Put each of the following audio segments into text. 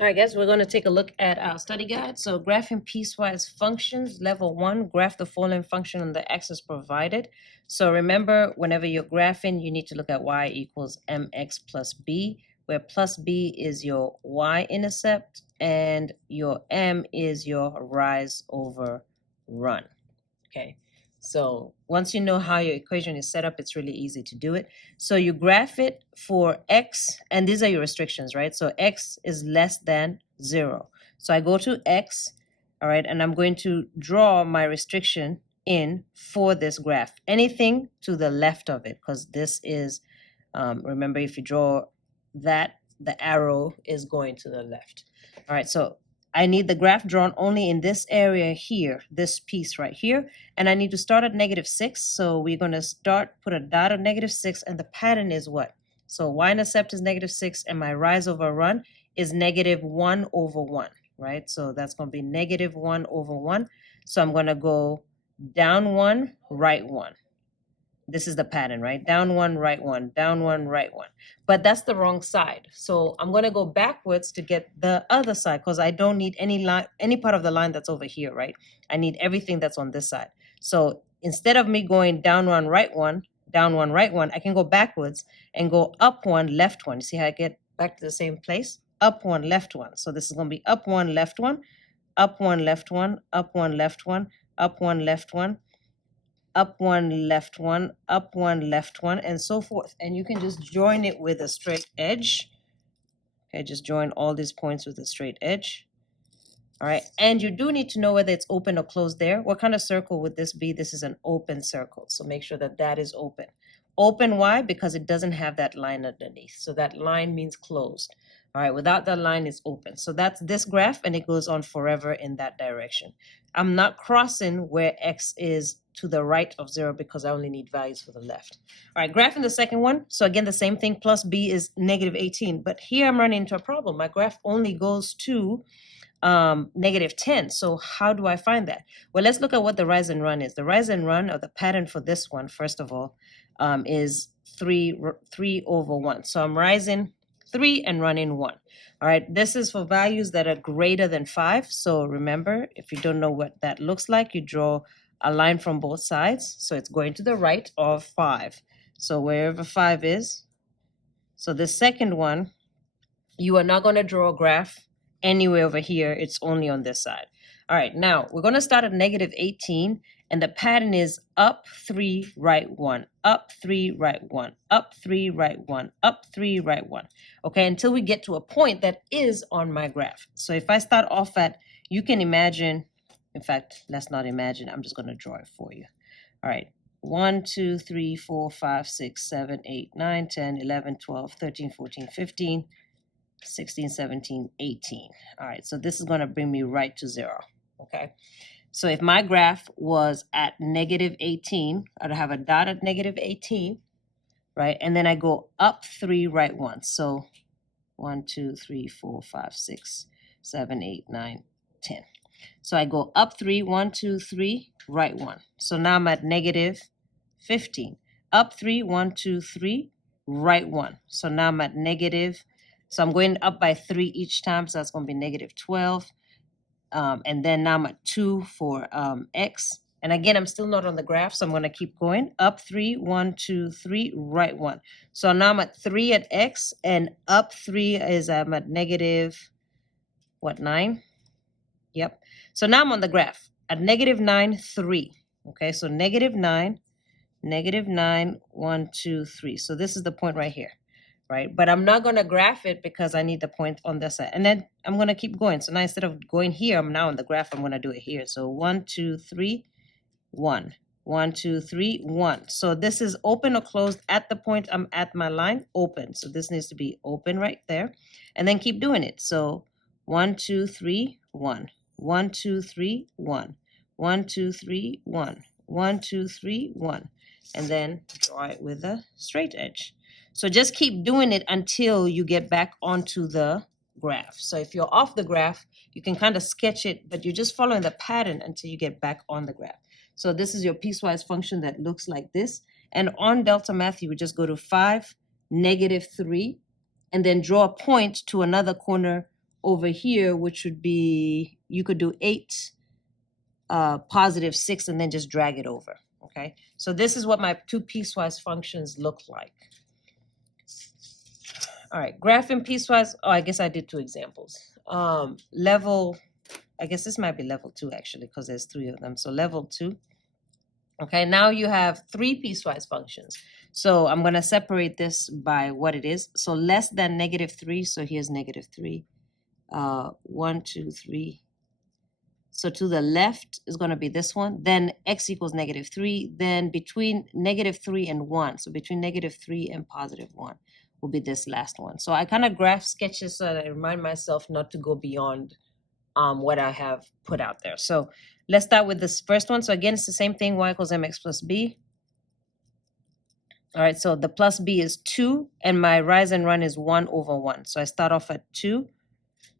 All right, guys, we're going to take a look at our study guide. So graphing piecewise functions, level 1, graph the following function on the axis provided. So remember, whenever you're graphing, you need to look at y equals mx plus b, where plus b is your y-intercept and your m is your rise over run. Okay, so once you know how your equation is set up, it's really easy to do it. So you graph it for x, and these are your restrictions, right? So x is less than 0. So I go to x, all right, and I'm going to draw my restriction in for this graph. Anything to the left of it, because this is, remember, if you draw that, the arrow is going to the left. All right, so I need the graph drawn only in this area here, this piece right here, and I need to start at -6. So we're going to put a dot of -6, and the pattern is what? So y-intercept is -6, and my rise over run is -1 over 1, right? So that's going to be -1 over 1. So I'm going to go down 1, right 1. This is the pattern, right? Down 1, right 1, down 1, right 1. But that's the wrong side. So I'm going to go backwards to get the other side because I don't need any line, any part of the line that's over here, right? I need everything that's on this side. So instead of me going down 1, right 1, down 1, right 1, I can go backwards and go up 1, left 1. See how I get back to the same place? Up 1, left 1. So this is going to be up 1, left 1, up 1, left 1, up 1, left 1, up 1, left 1, up 1, left 1, up 1, left 1, and so forth. And you can just join it with a straight edge. Okay, just join all these points with a straight edge. All right, and you do need to know whether it's open or closed there. What kind of circle would this be? This is an open circle, so make sure that that is open. Open, why? Because it doesn't have that line underneath. So that line means closed. All right, without that line, it's open. So that's this graph, and it goes on forever in that direction. I'm not crossing where x is to the right of 0 because I only need values for the left. All right, graphing the second one. So again, the same thing, plus b is -18. But here I'm running into a problem. My graph only goes to -10. So how do I find that? Well, let's look at what the rise and run is. The rise and run, or the pattern for this one, first of all, is 3 over 1. So I'm rising 3 and running 1. All right, this is for values that are greater than 5. So remember, if you don't know what that looks like, you draw a line from both sides. So it's going to the right of 5. So wherever 5 is, so the second one, you are not going to draw a graph anywhere over here. It's only on this side. All right, now we're going to start at -18, and the pattern is up 3, right 1, up 3, right 1, up 3, right 1, up 3, right 1. Okay, until we get to a point that is on my graph. So if I start off at, you can imagine, in fact, let's not imagine, I'm just going to draw it for you. All right, 1, 2, 3, 4, 5, 6, 7, 8, 9, 10, 11, 12, 13, 14, 15, 16, 17, 18. All right, so this is going to bring me right to 0. Okay, so if my graph was at -18, I'd have a dot at -18, right? And then I go up 3, right 1. So 1, 2, 3, 4, 5, 6, 7, 8, 9, 10. So I go up 3, 1, 2, 3, right 1. So now I'm at -15. Up 3, 1, 2, 3, right 1. So now I'm at negative. So I'm going up by 3 each time. So that's going to be -12. And then now I'm at 2 for x. And again, I'm still not on the graph, so I'm going to keep going. Up 3, 1, 2, 3, right 1. So now I'm at 3 at x, and up 3 is I'm at -9? Yep. So now I'm on the graph at -9, 3. Okay, so -9, -9, 1, 2, 3. So this is the point right here, right? But I'm not going to graph it because I need the point on this side. And then I'm going to keep going. So now instead of going here, I'm now on the graph. I'm going to do it here. So 1, 2, 3, 1. 1, 2, 3, 1. So this is open or closed at the point I'm at my line, open. So this needs to be open right there. And then keep doing it. So 1, 2, 3, 1. 1, 2, 3, 1. 1, 2, 3, 1. 1, 2, 3, 1. And then draw it with a straight edge. So just keep doing it until you get back onto the graph. So if you're off the graph, you can kind of sketch it, but you're just following the pattern until you get back on the graph. So this is your piecewise function that looks like this. And on Delta Math, you would just go to 5, -3, and then draw a point to another corner over here, which would be, you could do 8, positive 6, and then just drag it over, okay? So this is what my two piecewise functions look like. All right, graphing piecewise, oh, I guess I did 2 examples. Level, I guess this might be level 2 actually, because there's 3 of them. So level 2. Okay, now you have 3 piecewise functions. So I'm going to separate this by what it is. So less than -3, so here's -3. 1, 2, 3. So to the left is going to be this one. Then x equals -3. Then between -3 and 1, so between -3 and +1 will be this last one. So I kind of graph sketches so that I remind myself not to go beyond what I have put out there. So let's start with this first one. So again, it's the same thing, y equals mx plus b. All right, so the plus b is 2, and my rise and run is 1/1. So I start off at 2.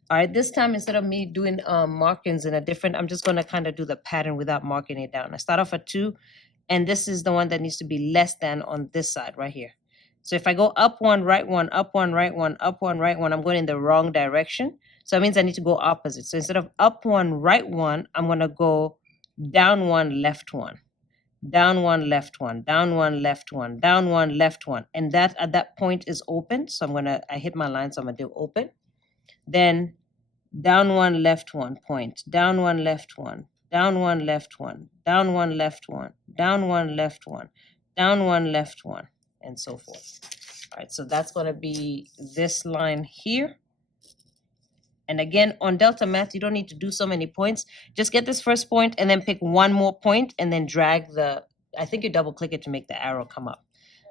All right, this time, instead of me doing markings in a different, I'm just going to kind of do the pattern without marking it down. I start off at 2, and this is the one that needs to be less than on this side right here. So if I go up 1, right 1, up 1, right 1, up 1, right 1, I'm going in the wrong direction. So that means I need to go opposite. So instead of up 1, right 1, I'm going to go down 1, left 1. Down 1, left 1, down 1, left 1, down 1, left 1. And that at that point is open. So I hit my line, so I'm going to do open. Then down 1, left 1, point. Down 1, left 1, down 1, left 1, down 1, left 1, down 1, left 1, down 1, left 1, and so forth. All right, so that's going to be this line here. And again, on Delta Math, you don't need to do so many points. Just get this first point and then pick one more point and then drag I think you double click it to make the arrow come up.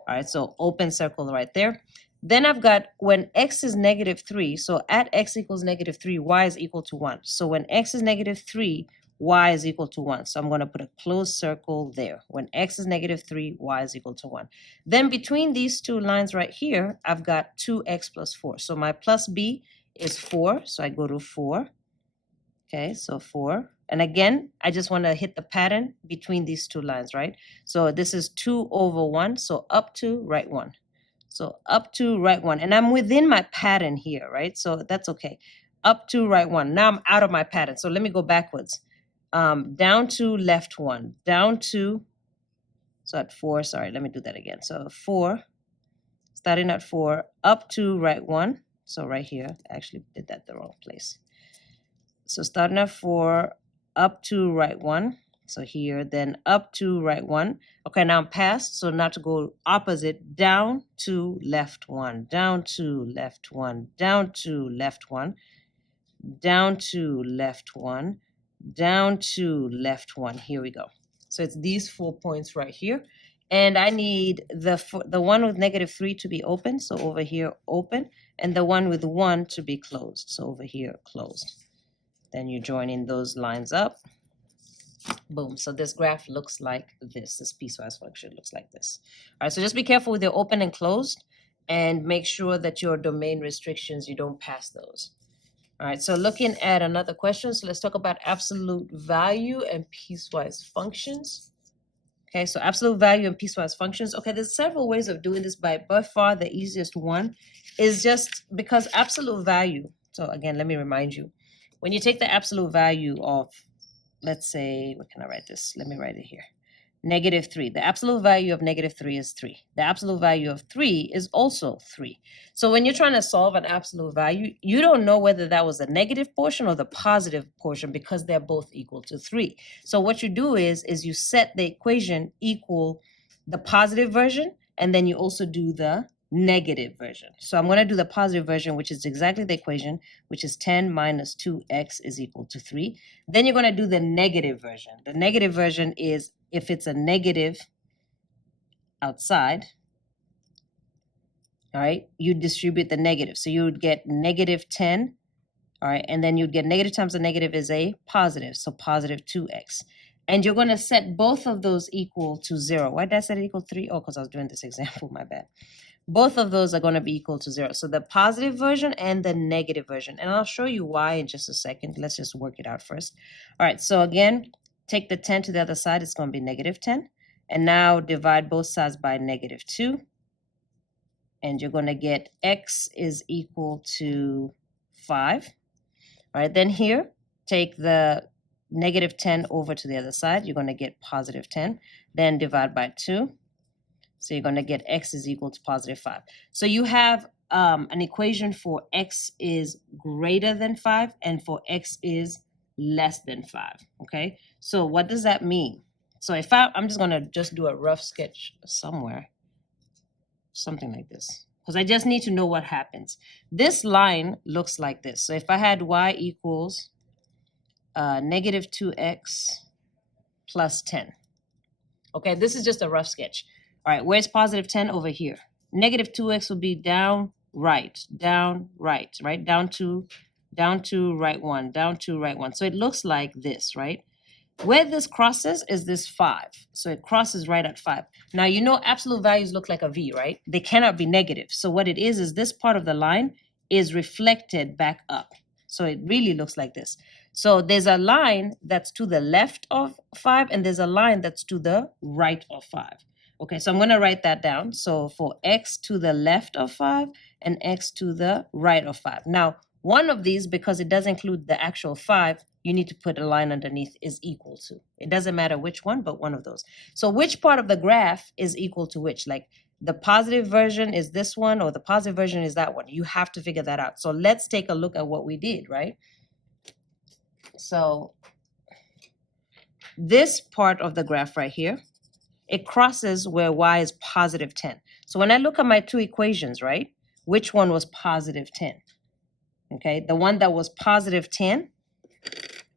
All right, so open circle right there. Then I've got when x is -3, so at x equals -3, y is equal to 1. So when x is -3, y is equal to 1. So I'm going to put a closed circle there. When x is -3, y is equal to 1. Then between these two lines right here, I've got 2x plus 4. So my plus b is 4, so I go to 4. Okay, so 4. And again, I just want to hit the pattern between these two lines, right? So this is 2/1, so up 2, right 1. So up 2, right 1. And I'm within my pattern here, right? So that's okay. Up 2, right 1. Now I'm out of my pattern. So let me go backwards. Down 2, left 1. Down 2. So at 4, sorry, let me do that again. So 4, starting at 4, up 2, right 1. So right here, I actually did that the wrong place. So starting at 4, up 2, right 1. So here, then up 2, right 1. Okay, now I'm past. So now to go opposite, down 2, left 1, down 2, left 1, down 2, left 1, down 2, left 1, down 2, left 1. Here we go. So it's these 4 points right here. And I need the one with -3 to be open. So over here, open. And the one with 1 to be closed. So over here, closed. Then you join in those lines up. Boom. So this graph looks like this. This piecewise function looks like this. All right, so just be careful with your open and closed and make sure that your domain restrictions, you don't pass those. All right, so looking at another question. So let's talk about absolute value and piecewise functions. Okay, so absolute value and piecewise functions. Okay, there's several ways of doing this, but by far the easiest one is just because absolute value. So again, let me remind you, when you take the absolute value of, let's say, what can I write this? Let me write it here. -3. The absolute value of -3 is 3. The absolute value of 3 is also 3. So when you're trying to solve an absolute value, you don't know whether that was the negative portion or the positive portion because they're both equal to 3. So what you do is you set the equation equal the positive version, and then you also do the negative version. So I'm going to do the positive version, which is exactly the equation, which is 10 minus 2x is equal to 3. Then you're going to do the negative version. The negative version is if it's a negative outside, all right, you distribute the negative. So you would get -10, all right, and then you'd get negative times a negative is a positive, so positive 2x. And you're going to set both of those equal to 0. Why did I set it equal to 3? Oh, because I was doing this example, my bad. Both of those are going to be equal to 0. So the positive version and the negative version. And I'll show you why in just a second. Let's just work it out first. All right, so again, take the 10 to the other side. It's going to be -10. And now divide both sides by -2. And you're going to get x is equal to 5. All right, then here, take the negative 10 over to the other side. You're going to get positive 10. Then divide by 2. So you're going to get x is equal to positive 5. So you have an equation for x is greater than 5 and for x is less than 5. Okay, so what does that mean? So if I'm just going to just do a rough sketch somewhere, something like this, because I just need to know what happens. This line looks like this. So if I had y equals negative 2x plus 10. Okay, this is just a rough sketch. All right, where's positive 10? Over here. Negative 2x will be down, right, right? Down to right 1, down to right 1. So it looks like this, right? Where this crosses is this 5. So it crosses right at 5. Now, you know absolute values look like a V, right? They cannot be negative. So what it is this part of the line is reflected back up. So it really looks like this. So there's a line that's to the left of 5, and there's a line that's to the right of 5. Okay, so I'm going to write that down. So for x to the left of 5 and x to the right of 5. Now, one of these, because it does include the actual 5, you need to put a line underneath is equal to. It doesn't matter which one, but one of those. So which part of the graph is equal to which? Like the positive version is this one or the positive version is that one. You have to figure that out. So let's take a look at what we did, right? So this part of the graph right here, it crosses where y is positive 10. So when I look at my two equations, right, which one was positive 10? Okay, the one that was positive 10,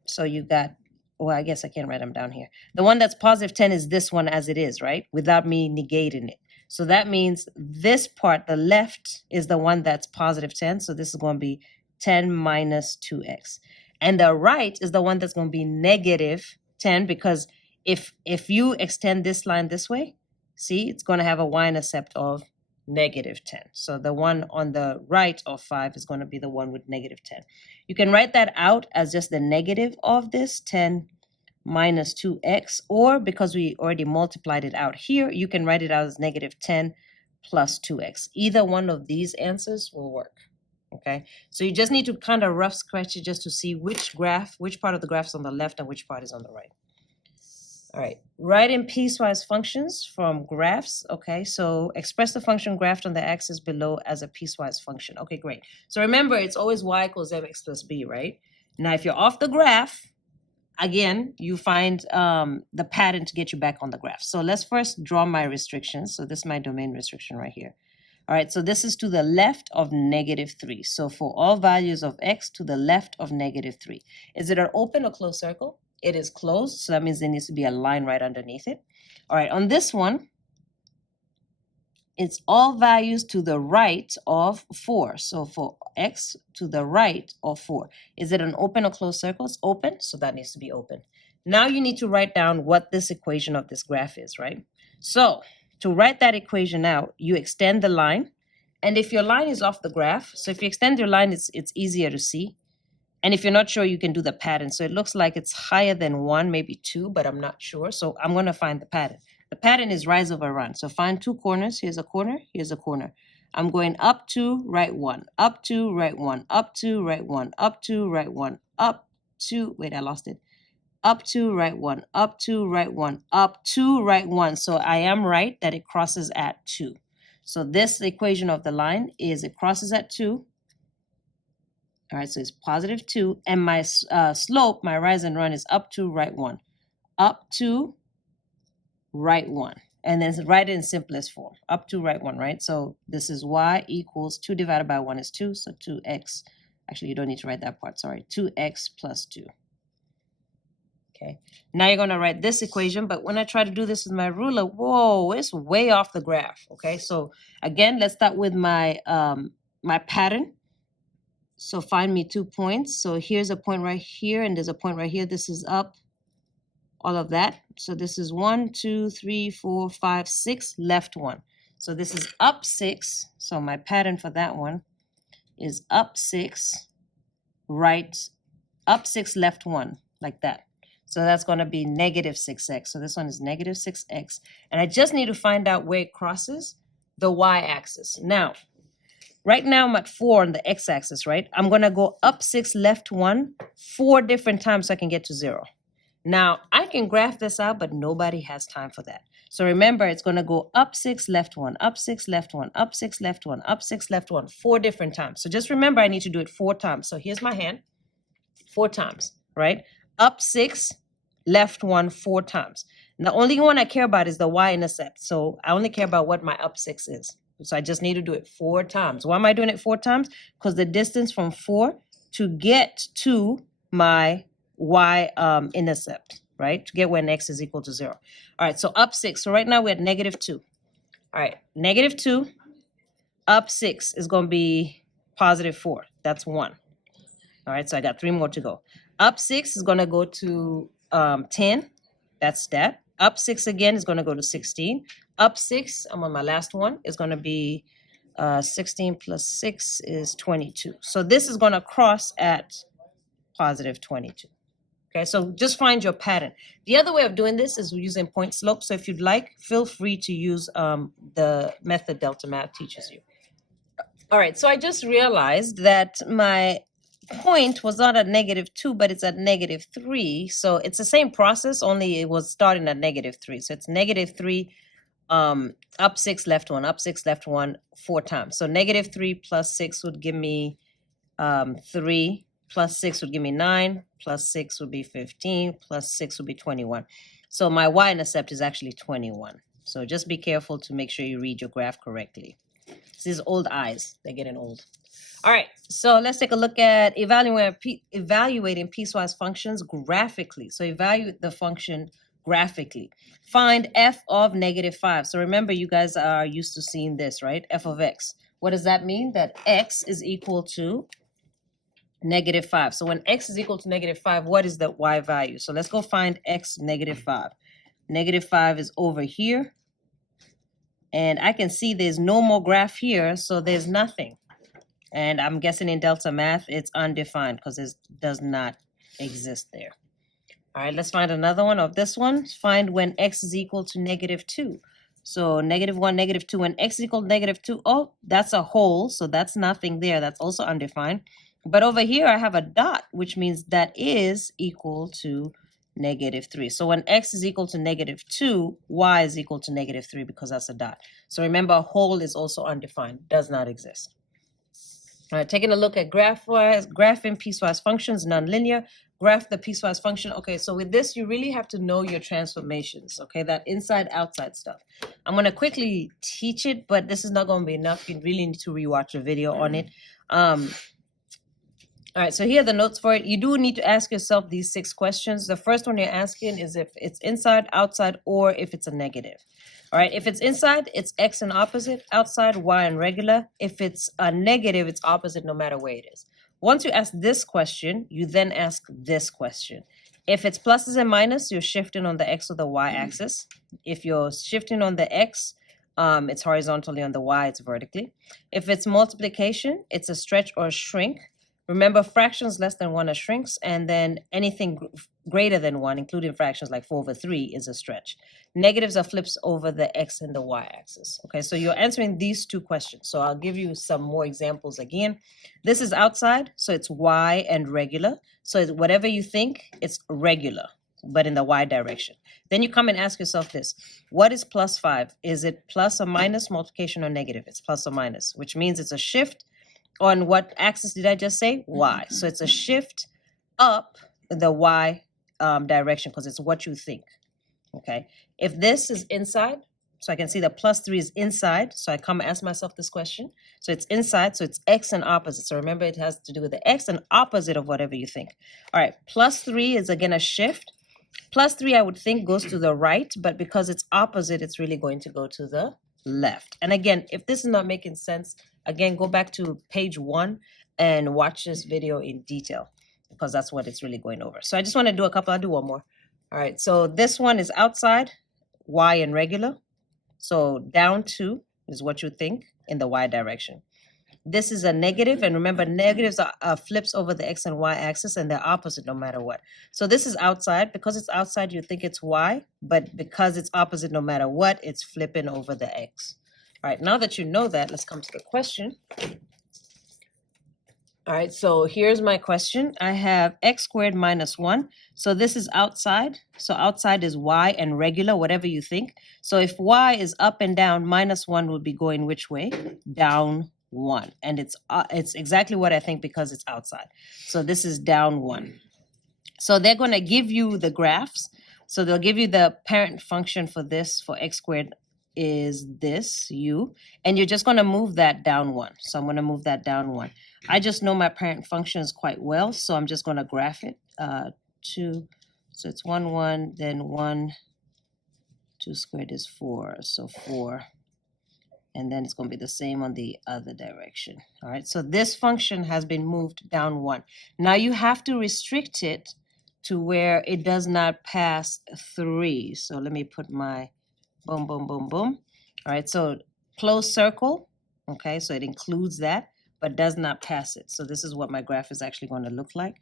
so you got, well, I guess I can't write them down here. The one that's positive 10 is this one as it is, right, without me negating it. So that means this part, the left, is the one that's positive 10. So this is going to be 10 minus 2x. And the right is the one that's going to be negative 10, because if you extend this line this way, see, it's going to have a y-intercept of negative 10. So the one on the right of 5 is going to be the one with negative 10. You can write that out as just the negative of this, 10 minus 2x, or because we already multiplied it out here, you can write it out as negative 10 plus 2x. Either one of these answers will work. Okay, so you just need to kind of rough sketch it just to see which part of the graph is on the left and which part is on the right. All right, writing piecewise functions from graphs. Okay, so express the function graphed on the axis below as a piecewise function. Okay, great. So remember, it's always y equals mx plus b, right? Now, if you're off the graph, again, you find the pattern to get you back on the graph. So let's first draw my restrictions. So this is my domain restriction right here. All right, so this is to the left of negative 3. So for all values of x, to the left of negative 3. Is it an open or closed circle? It is closed, so that means there needs to be a line right underneath it. All right, on this one, it's all values to the right of 4. So for x to the right of 4. Is it an open or closed circle? It's open, so that needs to be open. Now you need to write down what this equation of this graph is, right? So to write that equation out, you extend the line. And if your line is off the graph, so if you extend your line, it's easier to see. And if you're not sure, you can do the pattern. So it looks like it's higher than 1, maybe 2, but I'm not sure. So I'm going to find the pattern. The pattern is rise over run. So find two corners. Here's a corner. Here's a corner. I'm going up to right 1, up to right 1, up to right 1, up to right 1, up to, wait, I lost it. Up to right 1, up to right 1, up to right 1. So I am right that it crosses at 2. So this equation of the line is it crosses at 2. All right, so it's positive 2. And my slope, my rise and run is up to right 1. Up to right 1. And then write it in simplest form. Up to right 1, right? So this is y equals 2 divided by 1 is 2. So 2x. Actually, you don't need to write that part. Sorry. 2x plus 2. Okay, now you're going to write this equation, but when I try to do this with my ruler, whoa, it's way off the graph. Okay, so again, let's start with my my pattern. So find me 2 points. So here's a point right here, and there's a point right here. This is up, all of that. So this is 1, 2, 3, 4, 5, 6, left 1. So this is up 6. So my pattern for that one is up 6, right, up 6, left 1, like that. So that's going to be negative 6x. So this one is negative 6x. And I just need to find out where it crosses the y-axis. Now, Right now I'm at 4 on the x-axis, right? I'm gonna go up 6, left 1, 4 different times so I can get to 0. Now, I can graph this out, but nobody has time for that. So remember, it's gonna go up 6, left 1, up 6, left 1, up 6, left 1, up 6, left 1, 4 different times. So just remember, I need to do it 4 times. So here's my hand, 4 times, right? Up 6, left 1, 4 times. And the only one I care about is the y-intercept. So I only care about what my up 6 is. So I just need to do it 4 times. Why am I doing it 4 times? Because the distance from 4 to get to my y-intercept, right? To get when x is equal to 0. All right, so up 6. So right now we're at -2. All right, -2, up 6 is going to be +4. That's 1. All right, so I got 3 more to go. Up 6 is going to go to 10. That's that. Up 6 again is going to go to 16. Up 6, I'm on my last one, is going to be 16 plus 6 is 22. So this is going to cross at +22. Okay, so just find your pattern. The other way of doing this is using point slope. So if you'd like, feel free to use the method Delta Math teaches you. All right, so I just realized that my point was not at -2, but it's at -3. So it's the same process, only it was starting at -3. So it's -3, up 6, left 1, up 6, left 1, 4 times. So -3 plus 6 would give me 3, plus 6 would give me 9, plus 6 would be 15, plus 6 would be 21. So my y-intercept is actually 21. So just be careful to make sure you read your graph correctly. These old eyes, they're getting old. All right, so let's take a look at evaluating piecewise functions graphically. So evaluate the function graphically. Find f of -5. So remember, you guys are used to seeing this, right? F of x. What does that mean? That x is equal to -5. So when x is equal to -5, what is the y value? So let's go find x -5. -5 is over here. And I can see there's no more graph here, so there's nothing. And I'm guessing in Delta Math, it's undefined because it does not exist there. All right, let's find another one of this one. Find when x is equal to -2. So -1, -2, when x is equal to -2, oh, that's a hole, so that's nothing there. That's also undefined. But over here, I have a dot, which means that is equal to -3. So when x is equal to -2, y is equal to -3 because that's a dot. So remember, a hole is also undefined, does not exist. All right, taking a look at graphing piecewise functions, nonlinear. Graph the piecewise function. Okay, so with this, you really have to know your transformations, okay, that inside-outside stuff. I'm going to quickly teach it, but this is not going to be enough. You really need to rewatch a video on it. All right, so here are the notes for it. You do need to ask yourself these 6 questions. The first one you're asking is if it's inside, outside, or if it's a negative. All right, if it's inside, it's x and opposite. Outside, y and regular. If it's a negative, it's opposite no matter where it is. Once you ask this question, you then ask this question. If it's pluses and minus, you're shifting on the x or the y axis. If you're shifting on the x, it's horizontally, on the y, it's vertically. If it's multiplication, it's a stretch or a shrink. Remember, fractions less than 1 are shrinks, and then anything greater than 1, including fractions like 4/3, is a stretch. Negatives are flips over the x and the y axis. Okay, so you're answering these 2 questions. So I'll give you some more examples again. This is outside, so it's y and regular. So whatever you think, it's regular, but in the y direction. Then you come and ask yourself this. What is +5? Is it plus or minus, multiplication, or negative? It's plus or minus, which means it's a shift. On what axis did I just say? Y. So it's a shift up the y direction because it's what you think. Okay. If this is inside, so I can see the +3 is inside. So I come and ask myself this question. So it's inside, so it's x and opposite. So remember, it has to do with the x and opposite of whatever you think. All right. +3 is again a shift. +3, I would think, goes to the right, but because it's opposite, it's really going to go to the left. And again, if this is not making sense, again, go back to page 1 and watch this video in detail because that's what it's really going over. So I just want to do a couple. I'll do one more. All right, so this one is outside, y and regular. So down 2 is what you think in the y direction. This is a negative, and remember, negatives are flips over the x and y axis, and they're opposite no matter what. So this is outside. Because it's outside, you think it's y, but because it's opposite no matter what, it's flipping over the x. All right, now that you know that, let's come to the question. All right, so here's my question. I have x squared minus 1. So this is outside. So outside is y and regular, whatever you think. So if y is up and down, minus 1 would be going which way? Down 1. And it's exactly what I think because it's outside. So this is down 1. So they're going to give you the graphs. So they'll give you the parent function for this, for x squared is this, u. And you're just going to move that down 1. So I'm going to move that down 1. I just know my parent functions quite well, so I'm just going to graph it. 2, so it's 1, 1, then 1, 2 squared is 4, so 4. And then it's going to be the same on the other direction. All right, so this function has been moved down 1. Now you have to restrict it to where it does not pass 3. So let me put my boom, boom, boom, boom. All right, so closed circle. Okay, so it includes that, but does not pass it. So this is what my graph is actually going to look like.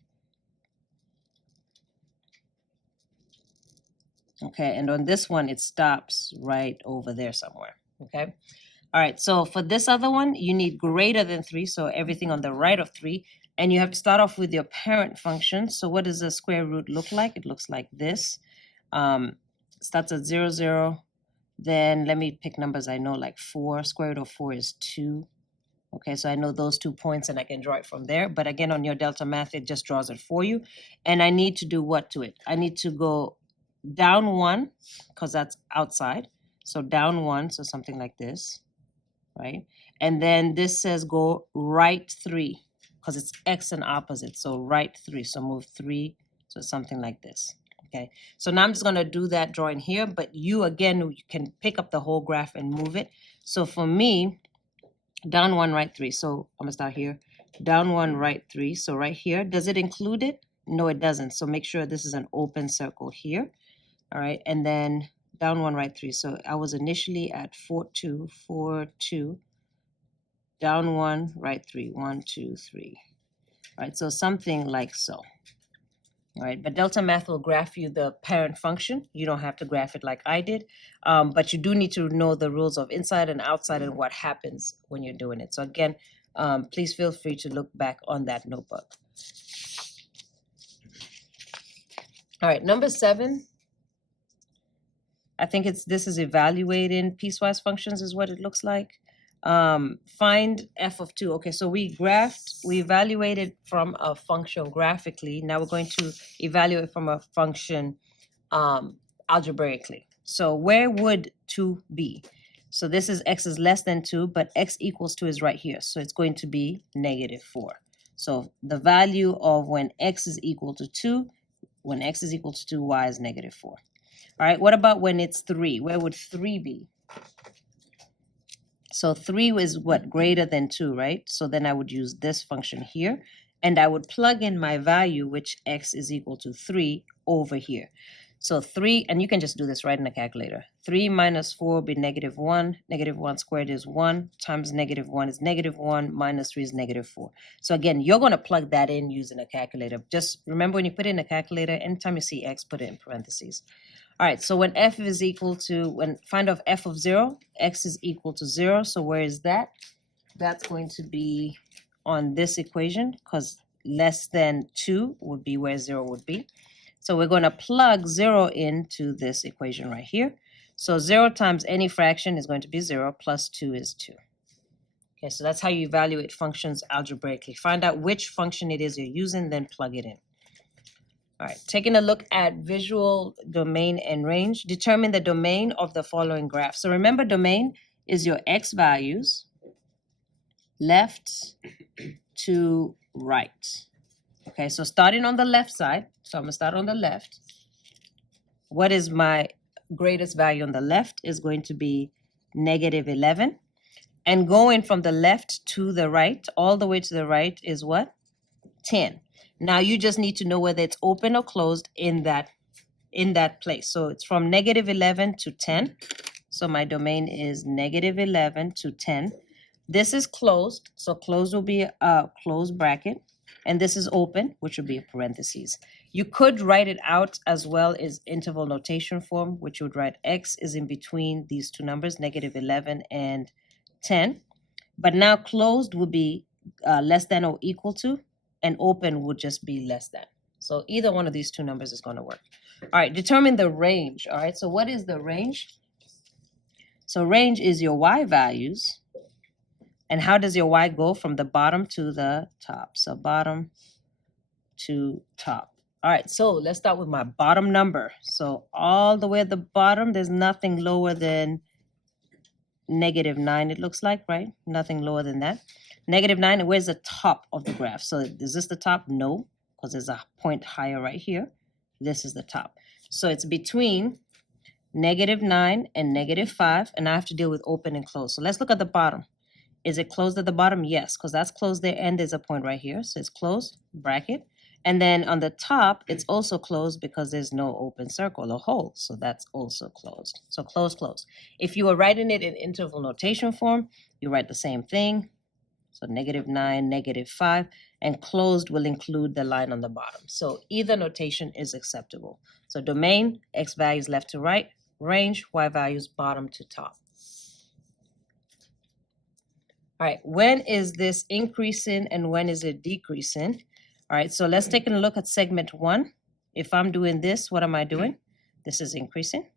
Okay, and on this one, it stops right over there somewhere. Okay. All right, so for this other one, you need greater than 3, so everything on the right of 3. And you have to start off with your parent function. So what does the square root look like? It looks like this. Starts at 0, 0. Then let me pick numbers I know, like 4. Square root of 4 is 2. Okay, so I know those 2 points and I can draw it from there. But again, on your Delta Math, it just draws it for you. And I need to do what to it? I need to go down 1, because that's outside. So down 1, so something like this, right? And then this says go right 3, because it's x and opposite. So right 3, so move 3, so something like this. Okay, so now I'm just going to do that drawing here, but you, again, you can pick up the whole graph and move it. So for me, down 1, right 3. So I'm going to start here. Down 1, right 3. So right here, does it include it? No, it doesn't. So make sure this is an open circle here. All right, and then down 1, right 3. So I was initially at 4, 2, 4, 2. Down 1, right 3. 1, 2, 3. All right, so something like so. All right, but Delta Math will graph you the parent function. You don't have to graph it like I did, but you do need to know the rules of inside and outside and what happens when you're doing it. So again, please feel free to look back on that notebook. All right, number 7. I think this is evaluating piecewise functions is what it looks like. Find f of 2. Okay, so we evaluated from a function graphically. Now we're going to evaluate from a function algebraically. So where would 2 be? So this is x is less than 2, but x equals 2 is right here. So it's going to be -4. So the value of when x is equal to 2, when x is equal to 2, y is -4. All right, what about when it's 3? Where would 3 be? So 3 is what? Greater than 2, right? So then I would use this function here, and I would plug in my value, which x is equal to 3, over here. So 3, and you can just do this right in the calculator. 3 minus 4 will be -1. -1 squared is 1, times -1 is -1, minus 3 is -4. So again, you're going to plug that in using a calculator. Just remember when you put it in a calculator, anytime you see x, put it in parentheses. All right, so when f is equal to, find out f of 0, x is equal to 0. So where is that? That's going to be on this equation, because less than 2 would be where 0 would be. So we're going to plug 0 into this equation right here. So 0 times any fraction is going to be 0, plus 2 is 2. Okay, so that's how you evaluate functions algebraically. Find out which function it is you're using, then plug it in. All right, taking a look at visual domain and range, determine the domain of the following graph. So remember, domain is your x values, left to right. Okay, so starting on the left side, so I'm going to start on the left. What is my greatest value on the left is going to be -11. And going from the left to the right, all the way to the right is what? 10. Now you just need to know whether it's open or closed in that place. So it's from -11 to 10. So my domain is -11 to 10. This is closed, so closed will be a closed bracket. And this is open, which would be a parentheses. You could write it out as well as interval notation form, which would write x is in between these two numbers, -11 and 10. But now closed would be less than or equal to, and open would just be less than. So either one of these two numbers is going to work. All right, determine the range. All right, so what is the range? So range is your y values. And how does your y go from the bottom to the top? So bottom to top. All right, so let's start with my bottom number. So all the way at the bottom, there's nothing lower than -9, it looks like, right? Nothing lower than that. -9, and where's the top of the graph? So is this the top? No, because there's a point higher right here. This is the top. So it's between -9 and -5, and I have to deal with open and close. So let's look at the bottom. Is it closed at the bottom? Yes, because that's closed there, and there's a point right here. So it's closed, bracket. And then on the top, it's also closed because there's no open circle or hole. So that's also closed. So close, close. If you were writing it in interval notation form, you write the same thing. So -9, -5, and closed will include the line on the bottom. So either notation is acceptable. So domain, x values left to right, range, y values bottom to top. All right, when is this increasing and when is it decreasing? All right, so let's take a look at segment 1. If I'm doing this, what am I doing? This is increasing.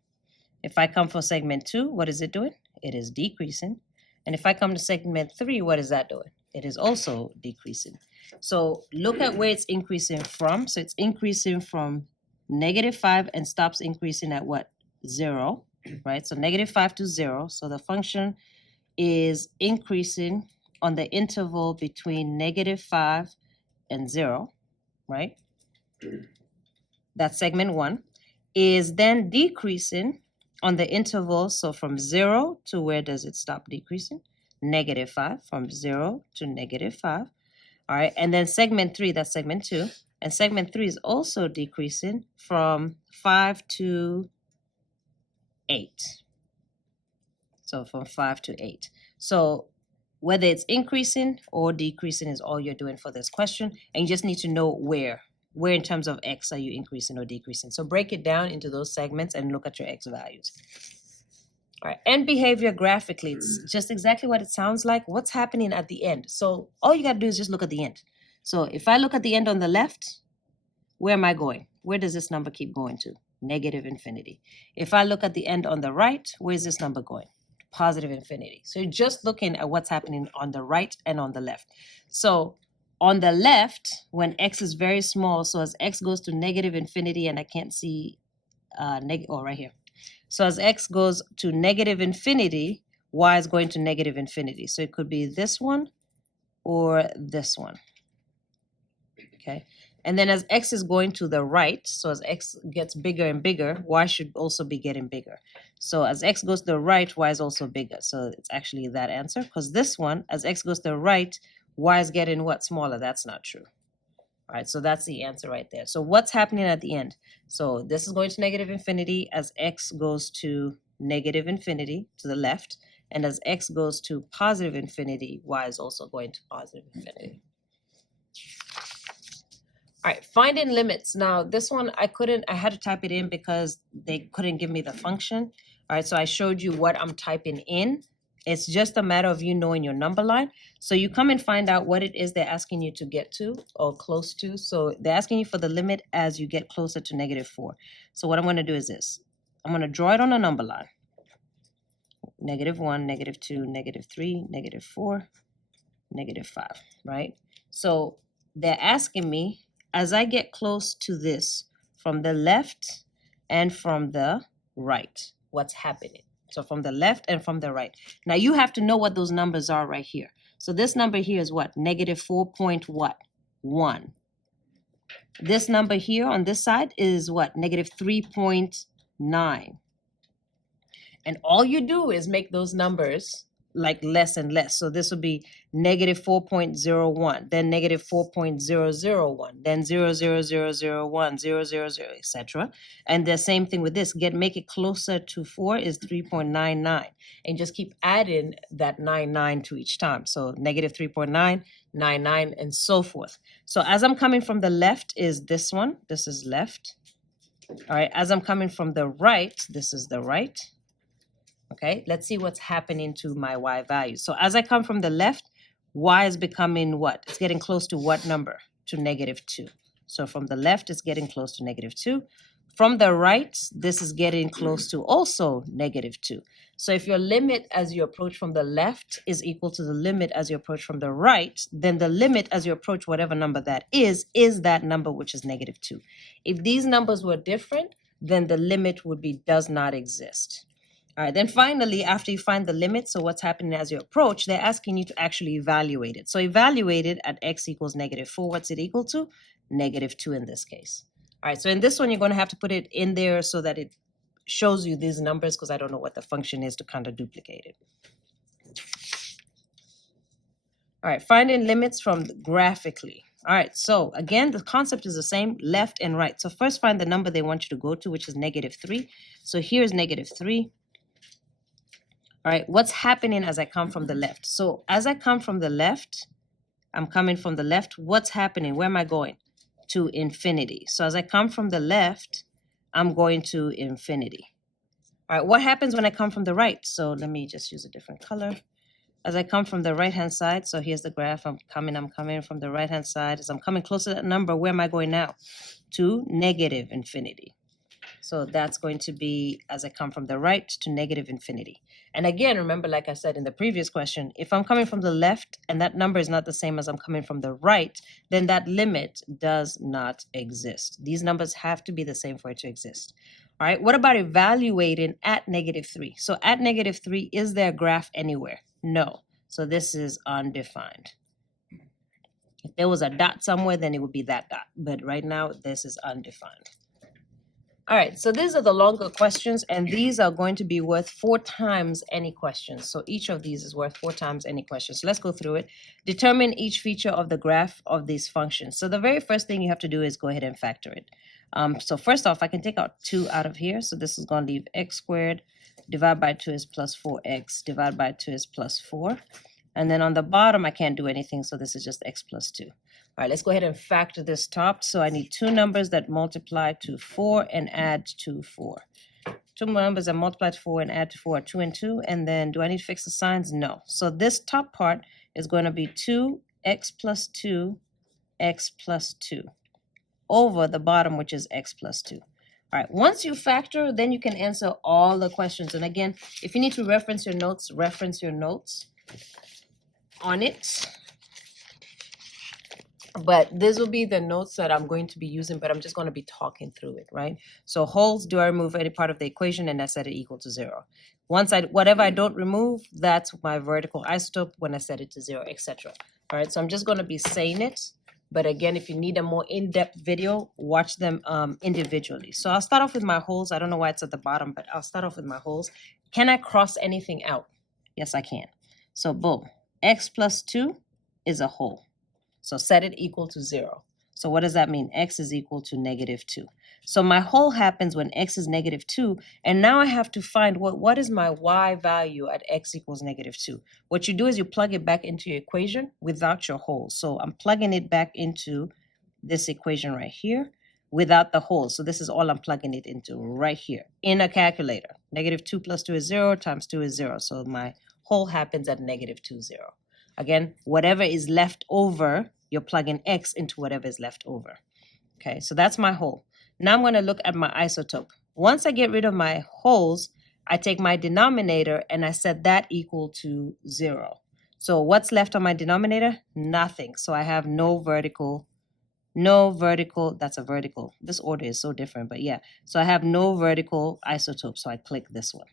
If I come for segment 2, what is it doing? It is decreasing. And if I come to segment 3, what is that doing? It is also decreasing. So look at where it's increasing from. So it's increasing from -5 and stops increasing at what? 0, right? So -5 to 0. So the function is increasing on the interval between -5 and 0, right? That's segment 1. Is then decreasing on the interval, so from 0 to where does it stop decreasing? -5, from 0 to -5. All right, and then segment 3, that's segment 2. And segment 3 is also decreasing from 5 to 8. So from 5 to 8. So whether it's increasing or decreasing is all you're doing for this question. And you just need to know where in terms of x are you increasing or decreasing. So break it down into those segments and look at your x values. All right, end behavior graphically, it's just exactly what it sounds like. What's happening at the end? So all you got to do is just look at the end. So if I look at the end on the left, where am I going? Where does this number keep going to? -infinity. If I look at the end on the right, where's this number going? +infinity. So you're just looking at what's happening on the right and on the left. So on the left, when x is very small, so as x goes to -infinity, and I can't see right here. So as x goes to -infinity, y is going to -infinity. So it could be this one or this one. Okay. And then as x is going to the right, so as x gets bigger and bigger, y should also be getting bigger. So as x goes to the right, y is also bigger. So it's actually that answer, because this one, as x goes to the right, y is getting what? Smaller. That's not true. All right, so that's the answer right there. So what's happening at the end? So this is going to -infinity as x goes to -infinity to the left. And as x goes to +infinity, y is also going to +infinity. All right, finding limits. Now this one I had to type it in because they couldn't give me the function. All right, so I showed you what I'm typing in. It's just a matter of you knowing your number line. So you come and find out what it is they're asking you to get to or close to. So they're asking you for the limit as you get closer to -4. So what I'm going to do is this. I'm going to draw it on a number line. -1, -2, -3, -4, -5, right? So they're asking me, as I get close to this, from the left and from the right, what's happening? So from the left and from the right. Now you have to know what those numbers are right here. So this number here is what? -4.1. This number here on this side is what? -3.9. And all you do is make those numbers like less and less. So this would be -4.01, then -4.001, then 0.00001, 0.000, etc. And the same thing with this. Make it closer to 4 is 3.99. And just keep adding that 99 to each time. So -3.9, 99, and so forth. So as I'm coming from the left is this one. This is left. All right. As I'm coming from the right, this is the right. Okay, let's see what's happening to my y value. So as I come from the left, y is becoming what? It's getting close to what number? To -2. So from the left, it's getting close to -2. From the right, this is getting close to also -2. So if your limit as you approach from the left is equal to the limit as you approach from the right, then the limit as you approach whatever number that is that number which is -2. If these numbers were different, then the limit would be does not exist. All right, then finally, after you find the limit, so what's happening as you approach, they're asking you to actually evaluate it. So evaluate it at x equals -4. What's it equal to? -2 in this case. All right, so in this one, you're going to have to put it in there so that it shows you these numbers, because I don't know what the function is to kind of duplicate it. All right, finding limits from graphically. All right, so again, the concept is the same, left and right. So first find the number they want you to go to, which is -3. So here's -3. All right, what's happening as I come from the left? So as I come from the left, I'm coming from the left. What's happening? Where am I going? To infinity. So as I come from the left, I'm going to infinity. All right, what happens when I come from the right? So let me just use a different color. As I come from the right-hand side, so here's the graph, I'm coming from the right-hand side. As I'm coming closer to that number, where am I going now? To -infinity. So that's going to be as I come from the right to -infinity. And again, remember, like I said in the previous question, if I'm coming from the left and that number is not the same as I'm coming from the right, then that limit does not exist. These numbers have to be the same for it to exist. All right, what about evaluating at -3? So at -3, is there a graph anywhere? No. So this is undefined. If there was a dot somewhere, then it would be that dot. But right now, this is undefined. All right, so these are the longer questions, and these are going to be worth 4 times any questions. So each of these is worth 4 times any questions. So let's go through it. Determine each feature of the graph of these functions. So the very first thing you have to do is go ahead and factor it. So first off, I can take out 2 out of here. So this is going to leave x squared divided by 2 is plus 4x, divided by 2 is plus 4. And then on the bottom, I can't do anything, so this is just x plus 2. All right, let's go ahead and factor this top. So I need 2 numbers that multiply to 4 and add to 4. 2 numbers that multiply to 4 and add to 4 are 2 and 2. And then do I need to fix the signs? No. So this top part is going to be 2x plus 2, x plus 2, over the bottom, which is x plus 2. All right, once you factor, then you can answer all the questions. And again, if you need to reference your notes on it. But this will be the notes that I'm going to be using, but I'm just going to be talking through it, right? So holes, do I remove any part of the equation? And I set it equal to 0. Whatever I don't remove, that's my vertical isotope when I set it to 0, etc. All right, so I'm just going to be saying it. But again, if you need a more in-depth video, watch them individually. So I'll start off with my holes. I don't know why it's at the bottom, but I'll start off with my holes. Can I cross anything out? Yes, I can. So boom, x plus 2 is a hole. So set it equal to 0. So what does that mean? X is equal to -2. So my hole happens when x is -2. And now I have to find what is my y value at x equals -2. What you do is you plug it back into your equation without your hole. So I'm plugging it back into this equation right here without the hole. So this is all I'm plugging it into right here in a calculator. -2 plus 2 is 0 times 2 is 0. So my hole happens at -2, 0. Again, whatever is left over, you're plugging x into whatever is left over. Okay, so that's my hole. Now I'm going to look at my isotope. Once I get rid of my holes, I take my denominator and I set that equal to 0. So what's left on my denominator? Nothing. So I have no vertical, that's a vertical. This order is so different, but yeah. So I have no vertical isotope, so I click this one.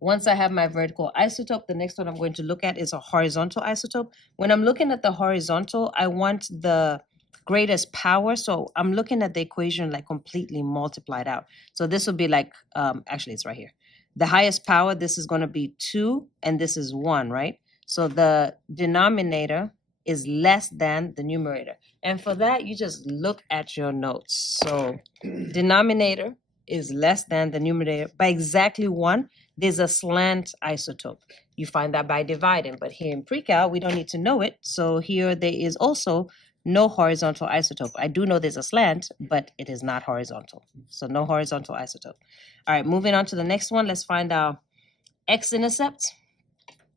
Once I have my vertical isotope, the next one I'm going to look at is a horizontal isotope. When I'm looking at the horizontal, I want the greatest power. So I'm looking at the equation like completely multiplied out. So this will be like, actually it's right here. The highest power, this is going to be 2 and this is 1, right? So the denominator is less than the numerator. And for that, you just look at your notes. So denominator is less than the numerator by exactly 1. There's a slant isotope. You find that by dividing, but here in pre-cal, we don't need to know it. So here there is also no horizontal isotope. I do know there's a slant, but it is not horizontal. So no horizontal isotope. All right, moving on to the next one. Let's find our x-intercept.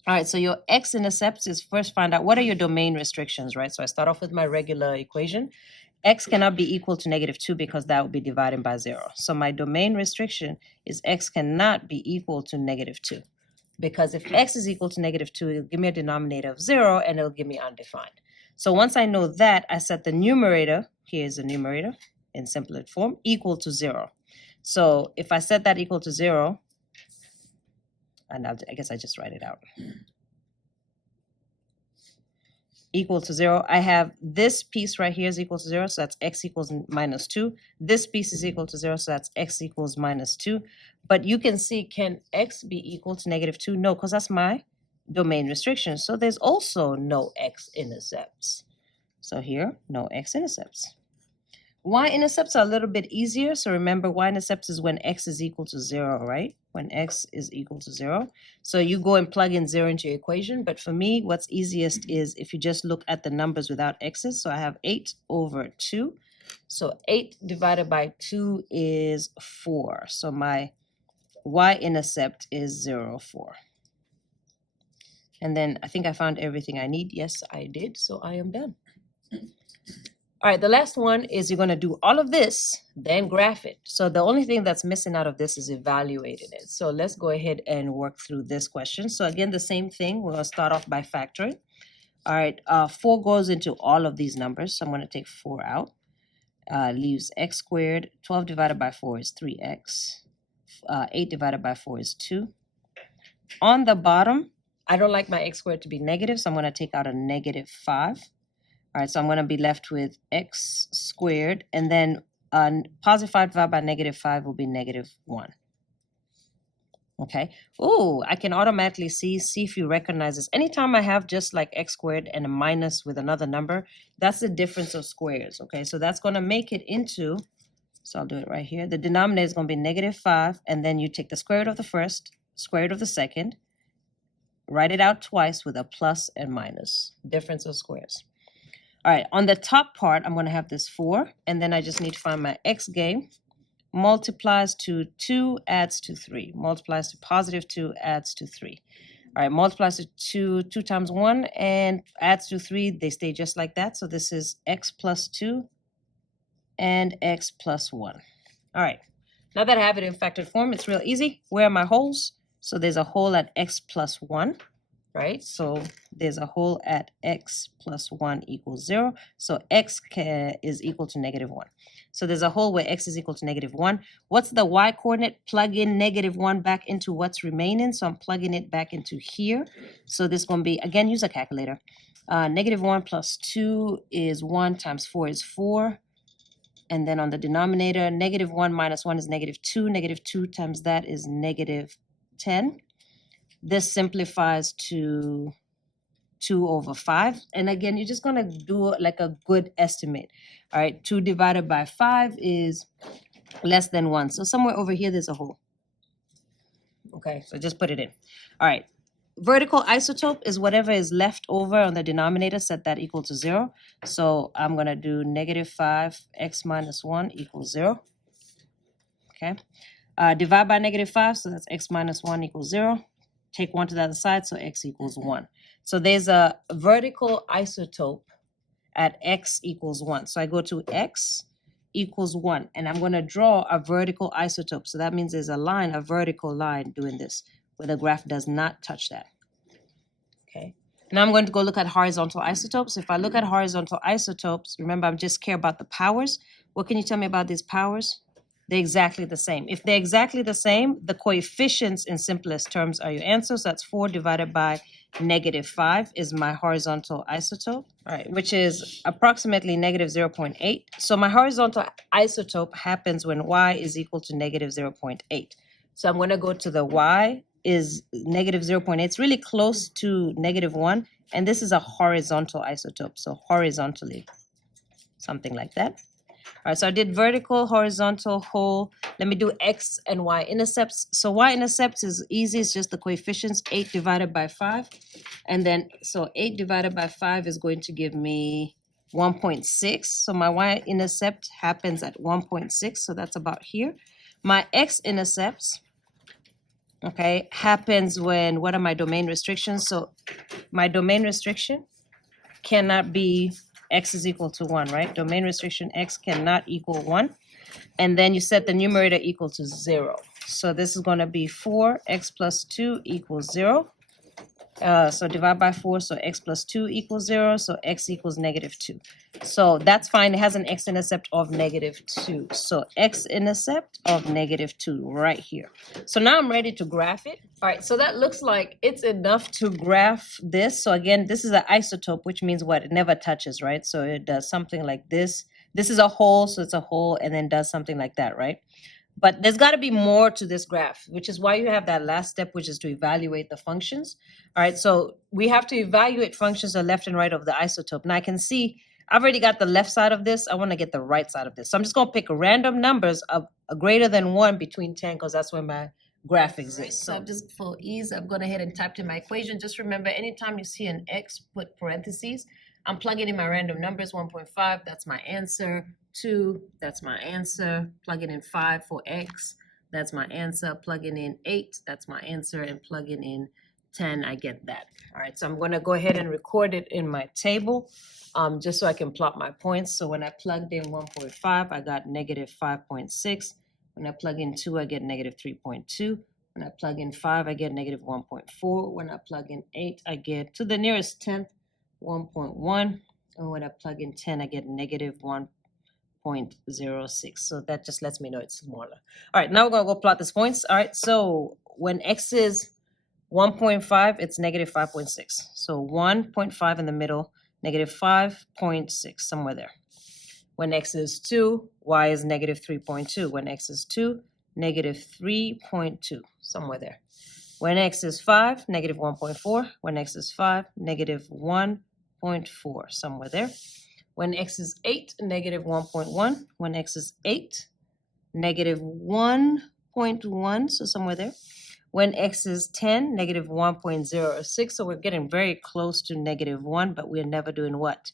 All right, so your x-intercepts is first find out what are your domain restrictions, right? So I start off with my regular equation. X cannot be equal to -2 because that would be divided by 0. So my domain restriction is x cannot be equal to -2. Because if x is equal to -2, it'll give me a denominator of 0 and it'll give me undefined. So once I know that, I set the numerator, here's the numerator in simplest form, equal to 0. So if I set that equal to 0, and I guess I just write it out. Equal to 0. I have this piece right here is equal to 0, so that's x equals -2. This piece is equal to 0, so that's x equals -2. But you can see, can x be equal to -2? No, because that's my domain restriction. So there's also no x-intercepts. So here, no x-intercepts. Y-intercepts are a little bit easier. So remember, y-intercepts is when x is equal to 0, right? When x is equal to 0. So you go and plug in 0 into your equation. But for me, what's easiest is if you just look at the numbers without x's. So I have 8 over 2. So 8 divided by 2 is 4. So my y-intercept is 0, 4. And then I think I found everything I need. Yes, I did. So I am done. All right, the last one is you're going to do all of this, then graph it. So the only thing that's missing out of this is evaluating it. So let's go ahead and work through this question. So again, the same thing. We're going to start off by factoring. All right, 4 goes into all of these numbers. So I'm going to take 4 out. Leaves x squared. 12 divided by 4 is 3x. 8 divided by 4 is 2. On the bottom, I don't like my x squared to be negative, so I'm going to take out a -5. All right, so I'm going to be left with x squared, and then positive 5 divided by -5 will be -1. Okay. Oh, I can automatically see if you recognize this. Anytime I have just like x squared and a minus with another number, that's the difference of squares. Okay, so that's going to make it into, so I'll do it right here. The denominator is going to be -5, and then you take the square root of the first, square root of the second, write it out twice with a plus and minus, difference of squares. All right, on the top part, I'm going to have this 4, and then I just need to find my x game. Multiplies to 2, adds to 3. Multiplies to +2, adds to 3. All right, multiplies to 2 times 1, and adds to 3. They stay just like that. So this is x plus 2 and x plus 1. All right, now that I have it in factored form, it's real easy. Where are my holes? So there's a hole at x plus 1. Right? So there's a hole at x plus 1 equals 0. So x is equal to -1. So there's a hole where x is equal to -1. What's the y coordinate? Plug in -1 back into what's remaining. So I'm plugging it back into here. So this is going to be, again, use a calculator. -1 plus 2 is 1 times 4 is 4. And then on the denominator, -1 minus 1 is -2. -2 times that is -10. This simplifies to 2 over 5. And again, you're just going to do like a good estimate. All right, 2 divided by 5 is less than 1. So somewhere over here, there's a hole. Okay, so just put it in. All right, vertical isotope is whatever is left over on the denominator, set that equal to 0. So I'm going to do -5x minus 1 equals 0. Okay, divide by -5, so that's x minus 1 equals 0. Take 1 to the other side, so x equals 1. So there's a vertical isotope at x equals 1. So I go to x equals 1, and I'm going to draw a vertical isotope. So that means there's a line, a vertical line doing this, where the graph does not touch that. Okay. Now I'm going to go look at horizontal isotopes. If I look at horizontal isotopes, remember, I just care about the powers. What can you tell me about these powers? They're exactly the same. If they're exactly the same, the coefficients in simplest terms are your answers. So that's 4 divided by -5 is my horizontal isotope, all right, which is approximately -0.8. So my horizontal isotope happens when y is equal to -0.8. So I'm going to go to the y is -0.8. It's really close to -1. And this is a horizontal isotope. So horizontally, something like that. All right, so I did vertical, horizontal, whole. Let me do x and y intercepts. So y intercepts is easy. It's just the coefficients, 8 divided by 5. And then, so 8 divided by 5 is going to give me 1.6. So my y intercept happens at 1.6. So that's about here. My x intercepts okay, happens when, what are my domain restrictions? So my domain restriction cannot be x is equal to 1, right? Domain restriction x cannot equal 1. And then you set the numerator equal to 0. So this is going to be 4x plus 2 equals 0. So divide by 4, so x plus 2 equals 0, so x equals negative 2. So that's fine. It has an x-intercept of negative 2. So x-intercept of negative 2 right here. So now I'm ready to graph it. All right, so that looks like it's enough to graph this. So again, this is an isotope, which means what? It never touches, right? So it does something like this. This is a hole, so it's a hole, and then does something like that, right? But there's got to be more to this graph, which is why you have that last step, which is to evaluate the functions. All right, so we have to evaluate functions on left and right of the isotope. Now I can see I've already got the left side of this. I want to get the right side of this. So I'm just going to pick random numbers of a greater than 1 between 10, because that's where my graph exists. So I'm just, for ease, I'm going ahead and typed in my equation. Just remember, anytime you see an x, put parentheses. I'm plugging in my random numbers, 1.5, that's my answer. 2, that's my answer. Plugging in 5 for x, that's my answer. Plugging in 8, that's my answer. And plugging in 10, I get that. All right, so I'm going to go ahead and record it in my table, just so I can plot my points. So when I plugged in 1.5, I got negative 5.6. When I plug in 2, I get negative 3.2. When I plug in 5, I get negative 1.4. When I plug in 8, I get, to the nearest tenth, 1.1. And when I plug in 10, I get negative 1.06. So that just lets me know it's smaller. All right, now we're going to go plot these points. All right, so when x is 1.5, it's negative 5.6. So 1.5 in the middle, negative 5.6, somewhere there. When x is 2, y is negative 3.2. When x is 2, negative 3.2, somewhere there. When x is 5, negative 1.4. When x is 5, negative 1.4, somewhere there. When x is 8, negative 1.1. When x is 8, negative 1.1, so somewhere there. When x is 10, negative 1.06. So we're getting very close to negative 1, but we're never doing what?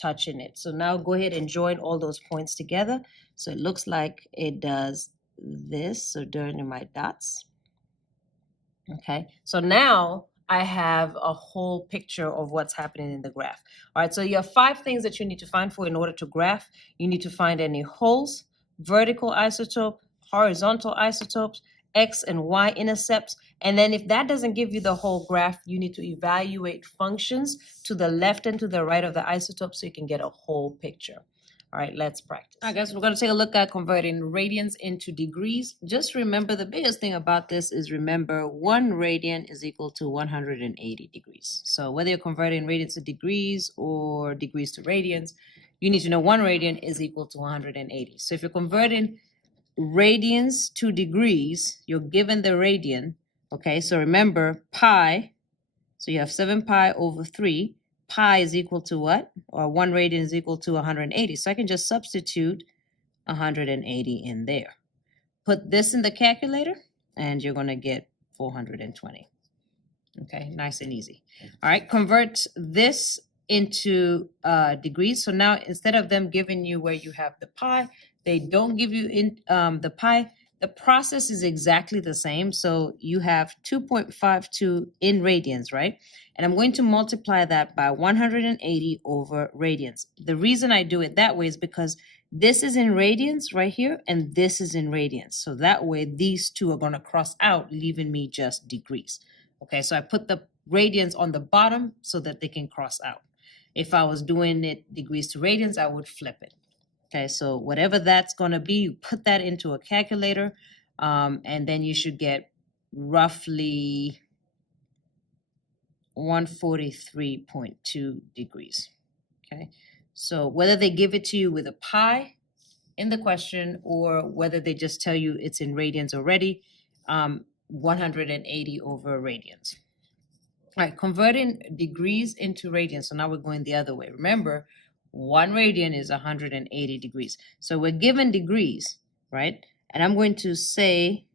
Touching it. So now go ahead and join all those points together. So it looks like it does this. So during my dots. Okay, so now I have a whole picture of what's happening in the graph. All right, so you have 5 things that you need to find for in order to graph. You need to find any holes, vertical isotope, horizontal isotopes, x and y intercepts. And then if that doesn't give you the whole graph, you need to evaluate functions to the left and to the right of the isotope so you can get a whole picture. All right, let's practice. All right, guys, we're going to take a look at converting radians into degrees. Just remember, the biggest thing about this is, remember, 1 radian is equal to 180 degrees. So whether you're converting radians to degrees or degrees to radians, you need to know 1 radian is equal to 180. So if you're converting radians to degrees, you're given the radian. Okay, so remember pi. So you have 7 pi over 3. Pi is equal to what? Or 1 radian is equal to 180. So I can just substitute 180 in there. Put this in the calculator, and you're going to get 420. Okay, nice and easy. All right, convert this into degrees. So now instead of them giving you where you have the pi, they don't give you in the pi. The process is exactly the same. So you have 2.52 in radians, right? And I'm going to multiply that by 180 over radians. The reason I do it that way is because this is in radians right here, and this is in radians. So that way, these two are going to cross out, leaving me just degrees. Okay, so I put the radians on the bottom so that they can cross out. If I was doing it degrees to radians, I would flip it. Okay, so whatever that's going to be, you put that into a calculator, and then you should get roughly 143.2 degrees. Okay, so whether they give it to you with a pi in the question or whether they just tell you it's in radians already, 180 over radians. All right, converting degrees into radians. So now we're going the other way. Remember, 1 radian is 180 degrees. So we're given degrees, right? And I'm going to say,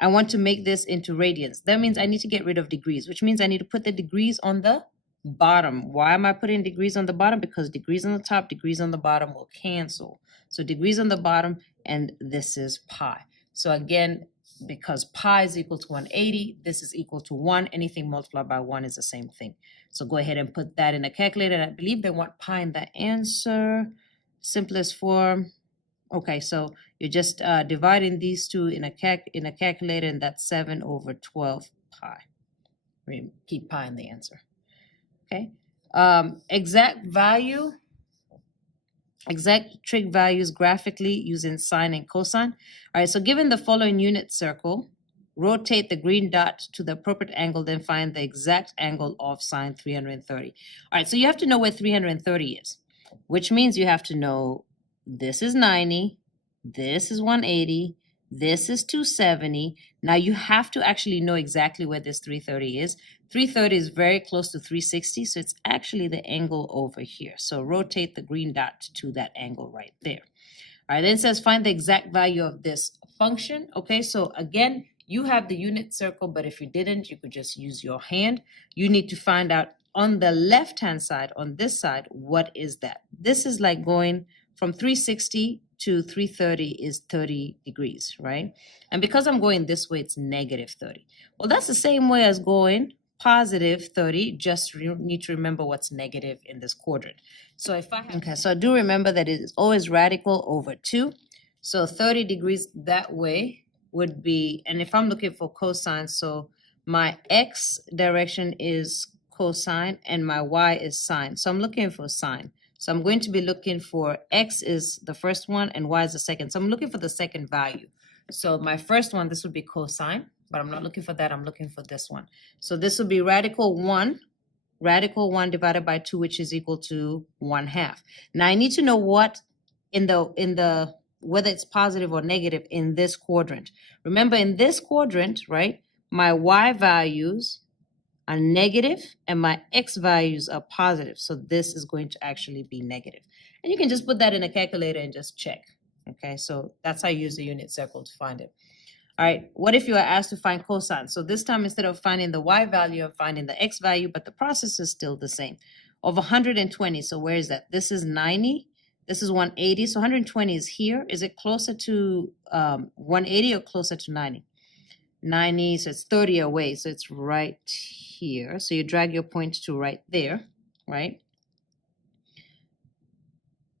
I want to make this into radians. That means I need to get rid of degrees, which means I need to put the degrees on the bottom. Why am I putting degrees on the bottom? Because degrees on the top, degrees on the bottom will cancel. So degrees on the bottom, and this is pi. So again, because pi is equal to 180, this is equal to 1. Anything multiplied by 1 is the same thing. So go ahead and put that in a calculator. And I believe they want pi in the answer. Simplest form. Okay, so you're just dividing these two in a calculator, and that's 7 over 12 pi. Keep pi in the answer. Okay. Exact trig values graphically using sine and cosine. All right, so given the following unit circle, rotate the green dot to the appropriate angle, then find the exact angle of sine 330. All right, so you have to know where 330 is, which means you have to know this is 90, this is 180, this is 270. Now you have to actually know exactly where this 330 is. 330 is very close to 360, so it's actually the angle over here. So rotate the green dot to that angle right there. All right, then it says find the exact value of this function. Okay, so again, you have the unit circle, but if you didn't, you could just use your hand. You need to find out on the left-hand side, on this side, what is that? This is like going from 360 to 330 is 30 degrees, right? And because I'm going this way, it's negative 30. Well, that's the same way as going positive 30, just need to remember what's negative in this quadrant. So if I have, okay, so do remember that it is always radical over 2. So 30 degrees that way would be, and if I'm looking for cosine, so my x direction is cosine and my y is sine. So I'm looking for sine. So I'm going to be looking for x is the first one and y is the second. So I'm looking for the second value. So my first one, this would be cosine, but I'm not looking for that. I'm looking for this one. So this would be radical 1 divided by 2, which is equal to 1/2. Now I need to know what in the whether it's positive or negative in this quadrant. Remember, in this quadrant, right, my y values are negative and my x values are positive. So this is going to actually be negative. And you can just put that in a calculator and just check. Okay, so that's how you use the unit circle to find it. All right, what if you are asked to find cosine? So this time, instead of finding the y value, I'm finding the x value, but the process is still the same. Of 120, so where is that? This is 90, this is 180, so 120 is here. Is it closer to 180 or closer to 90? 90, so it's 30 away, so it's right here. So you drag your point to right there, right?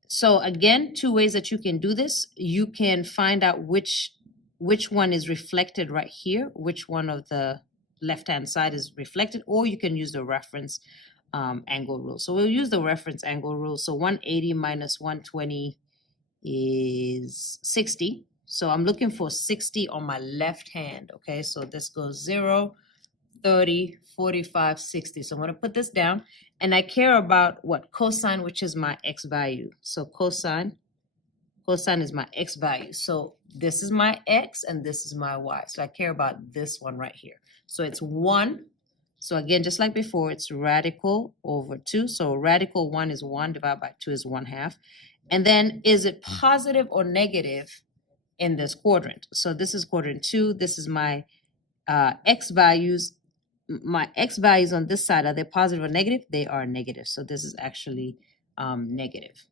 So again, 2 ways that you can do this. You can find out which one is reflected right here, which one of the left-hand side is reflected, or you can use the reference angle rule. So we'll use the reference angle rule. So 180 minus 120 is 60. So I'm looking for 60 on my left hand, okay? So this goes 0, 30, 45, 60. So I'm going to put this down, and I care about what? Cosine, which is my x value. So cosine is my x value. So this is my x, and this is my y. So I care about this one right here. So it's 1. So again, just like before, it's radical over 2. So radical 1 is 1 divided by 2 is 1/2. And then is it positive or negative in this quadrant? So this is quadrant 2. This is my x values. My x values on this side, are they positive or negative? They are negative. So this is actually negative.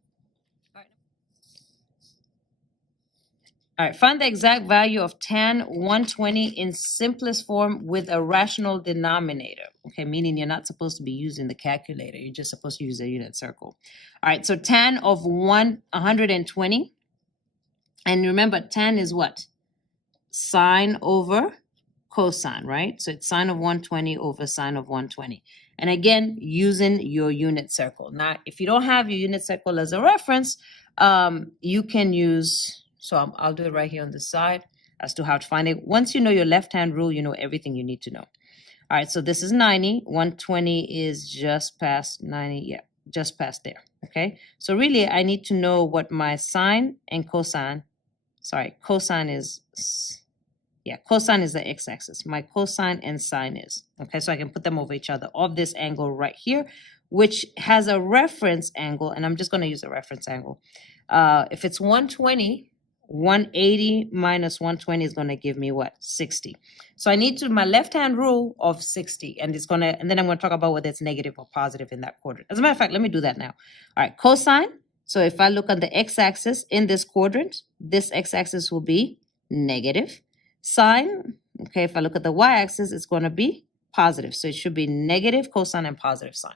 All right, find the exact value of tan 120 in simplest form with a rational denominator. Okay, meaning you're not supposed to be using the calculator. You're just supposed to use a unit circle. All right, so tan of 120. And remember, tan is what? Sine over cosine, right? So it's sine of 120 over sine of 120. And again, using your unit circle. Now, if you don't have your unit circle as a reference, you can use... So I'll do it right here on the side as to how to find it. Once you know your left-hand rule, you know everything you need to know. All right, so this is 90. 120 is just past 90. Yeah, just past there. Okay, so really I need to know what my sine and cosine, cosine is the x-axis. My cosine and sine is. Okay, so I can put them over each other of this angle right here, which has a reference angle, and I'm just going to use a reference angle. If it's 120, 180 minus 120 is going to give me what? 60. So I need to my left-hand rule of 60, and then I'm going to talk about whether it's negative or positive in that quadrant. As a matter of fact, let me do that now. All right, cosine. So if I look on the x-axis in this quadrant, this x-axis will be negative. Sine, okay, if I look at the y-axis, it's going to be positive. So it should be negative cosine and positive sine.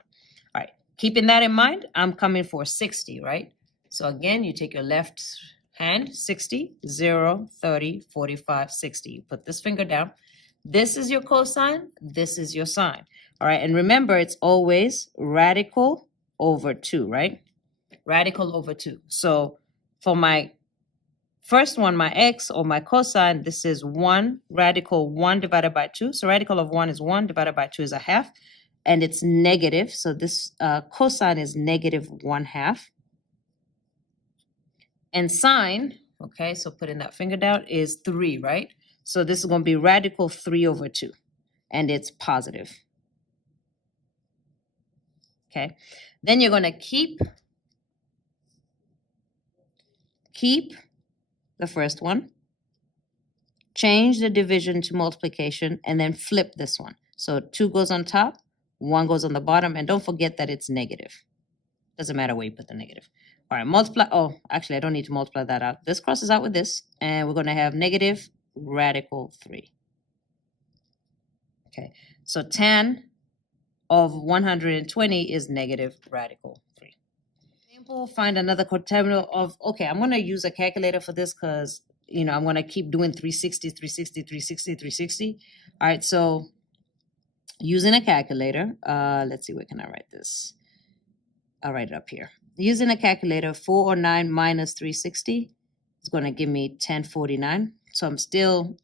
All right, keeping that in mind, I'm coming for 60, right? So again, you take your left hand, 60, 0, 30, 45, 60. You put this finger down. This is your cosine, this is your sine. All right, and remember, it's always radical over 2, right? Radical over 2. So for my first one, my x or my cosine, this is 1, radical 1 divided by 2. So radical of 1 is 1 divided by 2 is a half. And it's negative. So this cosine is negative 1/2. And sine, okay, so putting that finger down, is 3, right? So this is going to be radical 3 over 2. And it's positive. Okay. Then you're going to keep the first one, change the division to multiplication, and then flip this one. So 2 goes on top, 1 goes on the bottom, and don't forget that it's negative. Doesn't matter where you put the negative. All right, multiply. Oh, actually, I don't need to multiply that out. This crosses out with this, and we're going to have negative radical 3. Okay, so tan of 120 is negative radical 3. Example, find another coterminal of, okay, I'm going to use a calculator for this because, you know, I'm going to keep doing 360, 360, 360, 360. All right, so using a calculator, let's see, where can I write this? I'll write it up here. Using a calculator, 409 minus 360 is going to give me 1049. So I'm still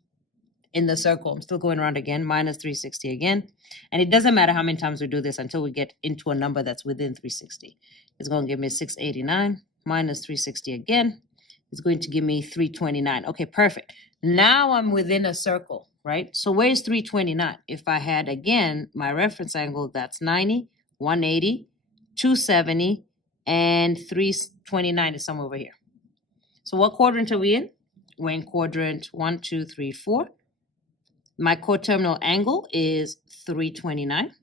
in the circle. I'm still going around again, minus 360 again. And it doesn't matter how many times we do this until we get into a number that's within 360. It's going to give me 689 minus 360 again. It's going to give me 329. Okay, perfect. Now I'm within a circle, right? So where's 329? If I had, again, my reference angle, that's 90, 180, 270, and 329 is somewhere over here. So what quadrant are we in? We're in quadrant 1, 2, 3, 4. My coterminal angle is 329.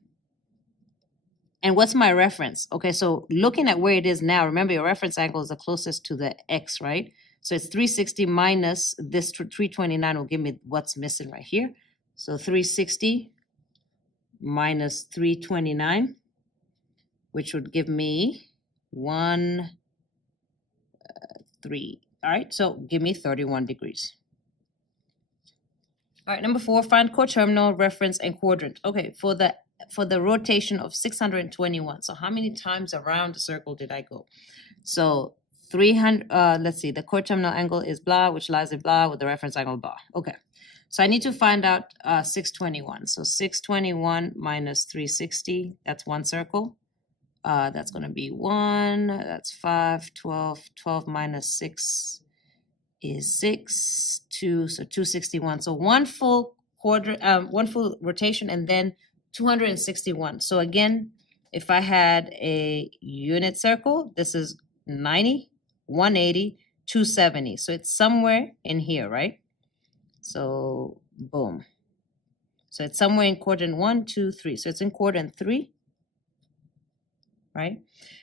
And what's my reference? Okay, so looking at where it is now, remember your reference angle is the closest to the x, right? So it's 360 minus this 329 will give me what's missing right here. So 360 minus 329, which would give me 1, 3. All right, so give me 31 degrees. All right, number 4, find coterminal, reference, and quadrant. Okay, for the rotation of 621. So how many times around the circle did I go? So 300, let's see, the coterminal angle is blah, which lies in blah with the reference angle blah. Okay, so I need to find out 621. So 621 minus 360, that's one circle. That's going to be 1, that's 5, 12, 12 minus 6 is 6, 2, so 261. So one full rotation and then 261. So again, if I had a unit circle, this is 90, 180, 270. So it's somewhere in here, right? So boom. So it's somewhere in quadrant 1, 2, 3. So it's in quadrant 3, right?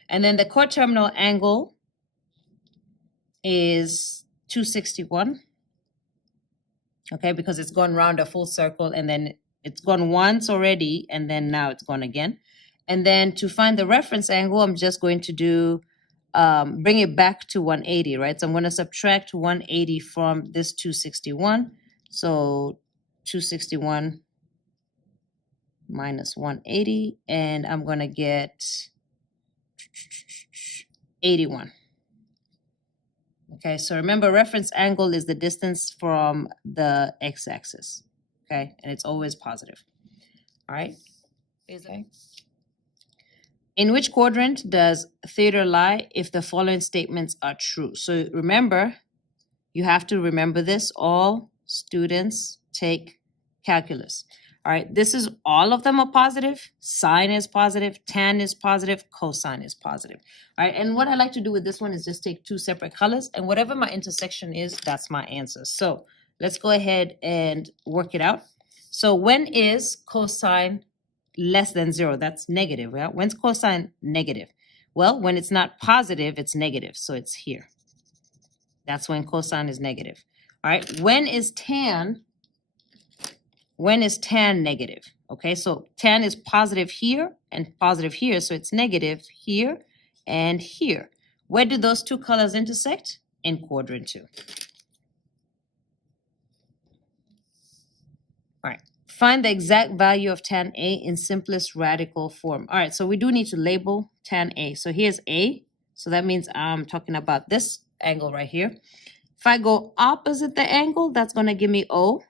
And then the coterminal angle is 261. Okay, because it's gone round a full circle and then it's gone once already and then now it's gone again. And then to find the reference angle, I'm just going to do, bring it back to 180, right? So I'm going to subtract 180 from this 261. So 261 minus 180, and I'm going to get 81. Okay, so remember, reference angle is the distance from the x-axis, okay? And it's always positive, all right? Okay. In which quadrant does theta lie if the following statements are true? So remember, you have to remember this. All students take calculus. All right, this is, all of them are positive. Sine is positive, tan is positive, cosine is positive. All right, and what I like to do with this one is just take 2 separate colors, and whatever my intersection is, that's my answer. So let's go ahead and work it out. So when is cosine less than 0? That's negative. Yeah? When's cosine negative? Well, when it's not positive, it's negative. So it's here. That's when cosine is negative. All right, when is tan When is tan negative? Okay, so tan is positive here and positive here, so it's negative here and here. Where do those two colors intersect? In quadrant 2. All right, find the exact value of tan A in simplest radical form. All right, so we do need to label tan A. So here's A, so that means I'm talking about this angle right here. If I go opposite the angle, that's going to give me O.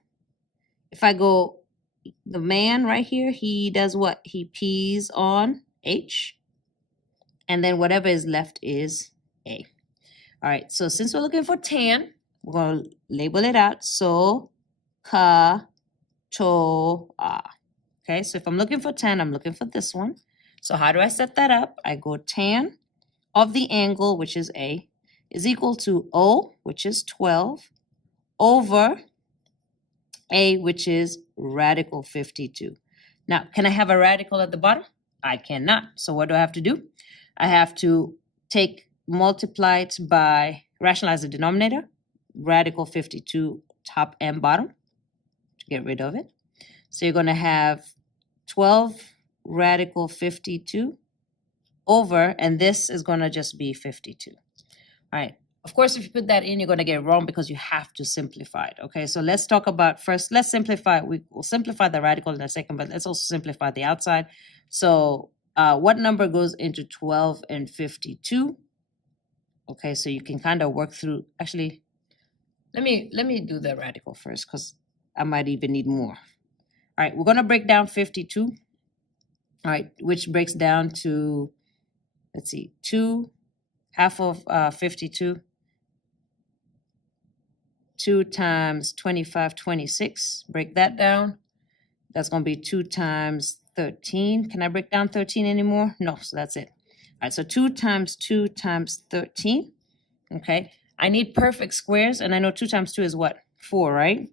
If I go, the man right here, he does what? He P's on H. And then whatever is left is A. All right, so since we're looking for tan, we're going to label it out. So, ka, to, a. Okay, so if I'm looking for tan, I'm looking for this one. So how do I set that up? I go tan of the angle, which is A, is equal to O, which is 12, over A, which is radical 52. Now, can I have a radical at the bottom? I cannot. So what do I have to do? I have to multiply it by, rationalize the denominator, radical 52 top and bottom, to get rid of it. So you're going to have 12 radical 52 over, and this is going to just be 52. All right. Of course, if you put that in, you're going to get it wrong because you have to simplify it. Okay, so let's talk about first, let's simplify. We'll simplify the radical in a second, but let's also simplify the outside. So what number goes into 12 and 52? Okay, so you can kind of work through, actually, let me do the radical first because I might even need more. All right, we're going to break down 52. All right, which breaks down to, let's see, 2, half of 52. 2 times 25, 26. Break that down. That's going to be 2 times 13. Can I break down 13 anymore? No, so that's it. All right, so 2 times 2 times 13. Okay, I need perfect squares, and I know 2 times 2 is what? 4, right?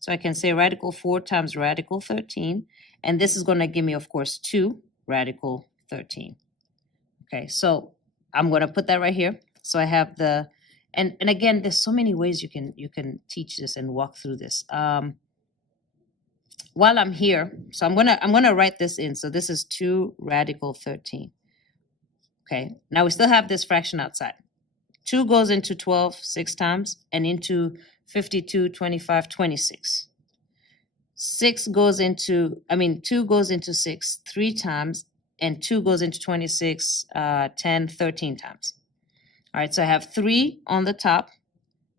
So I can say radical 4 times radical 13. And this is going to give me, of course, 2 radical 13. Okay, so I'm going to put that right here. So I have the, and again, there's so many ways you can teach this and walk through this. While I'm here, so I'm gonna write this in. So this is 2 radical 13. Okay, now we still have this fraction outside. 2 goes into 12 6 times, and into 52, 25, 26. 2 goes into 6 3 times, and 2 goes into 26 10, 13 times. All right, so I have 3 on the top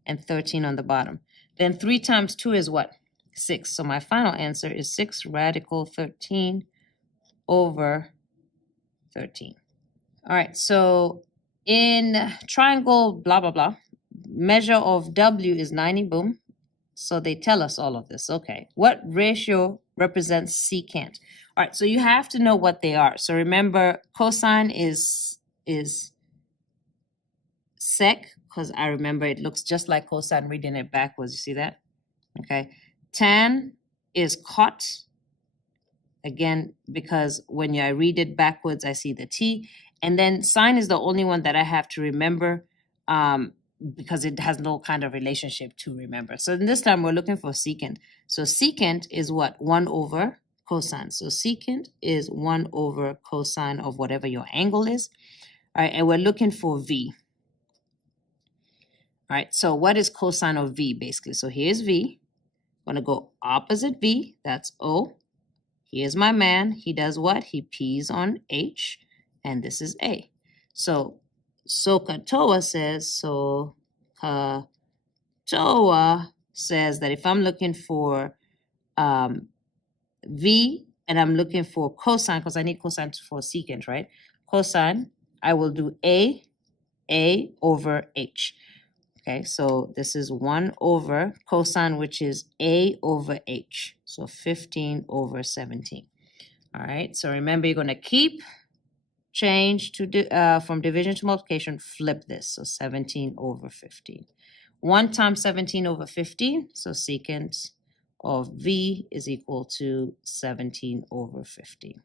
and 13 on the bottom. Then 3 times 2 is what? 6. So my final answer is 6 radical 13 over 13. All right, so in triangle blah, blah, blah, measure of W is 90, boom. So they tell us all of this. Okay, what ratio represents secant? All right, so you have to know what they are. So remember, cosine is sec, because I remember it looks just like cosine reading it backwards. You see that? Okay. Tan is cot. Again, because when I read it backwards, I see the T. And then sine is the only one that I have to remember because it has no kind of relationship to remember. So in this time, we're looking for secant. So secant is what? 1 over cosine. So secant is 1 over cosine of whatever your angle is. All right, and we're looking for V. All right, so what is cosine of V basically? So here's V. I'm going to go opposite V. That's O. Here's my man. He does what? He P's on H. And this is A. So SOHCAHTOA says that if I'm looking for V and I'm looking for cosine, because I need cosine for secant, right? Cosine, I will do A over H. Okay, so this is 1 over cosine, which is A over H. So 15 over 17. All right, so remember, you're going to keep, change to from division to multiplication, flip this. So 17 over 15. 1 times 17 over 15, so secant of V is equal to 17 over 15.